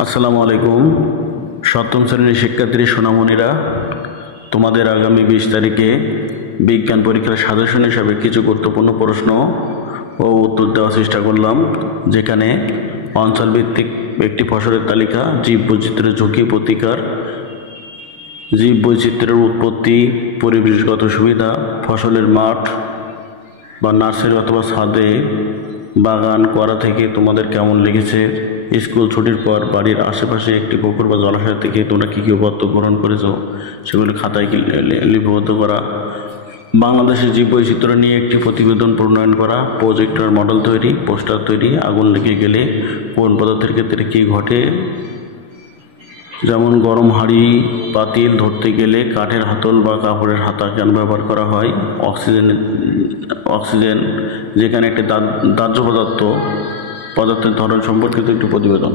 আসসালামু আলাইকুম। সপ্তম শ্রেণীর শিক্ষার্থী সোনামণিরা, তোমাদের আগামী 20 তারিখে বিজ্ঞান পরীক্ষার সাজেশন হিসাবে কিছু গুরুত্বপূর্ণ প্রশ্ন ও উত্তর দেওয়ার চেষ্টা করলাম, যেখানে অঞ্চলভিত্তিক একটি ফসলের তালিকা, জীব বৈচিত্র্যের ঝুঁকি প্রতিকার, জীব বৈচিত্র্যের উৎপত্তি, পরিবেশগত সুবিধা, ফসলের মাঠ বা নার্সারি অথবা ছাদে বাগান করা থেকে তোমাদের কেমন লেগেছে, স্কুল ছুটির পর বাড়ির আশেপাশে একটি পুকুর বা জলাশয় থেকে তোমরা কী কী উপাত্ত গ্রহণ করেছো সেগুলো খাতায় লিপিবদ্ধ করা, বাংলাদেশের জীব বৈচিত্র্য নিয়ে একটি প্রতিবেদন প্রণয়ন করা, প্রজেক্টর মডেল তৈরি, পোস্টার তৈরি, আগুন লেগে গেলে কোন পদার্থের ক্ষেত্রে কী ঘটে, যেমন গরম হাঁড়ি পাতিল ধরতে গেলে কাঠের হাতল বা কাপড়ের হাতা কেন ব্যবহার করা হয়, অক্সিজেন যেখানে একটি দাহ্য পদার্থের ধরন সম্পর্কিত একটি প্রতিবেদন।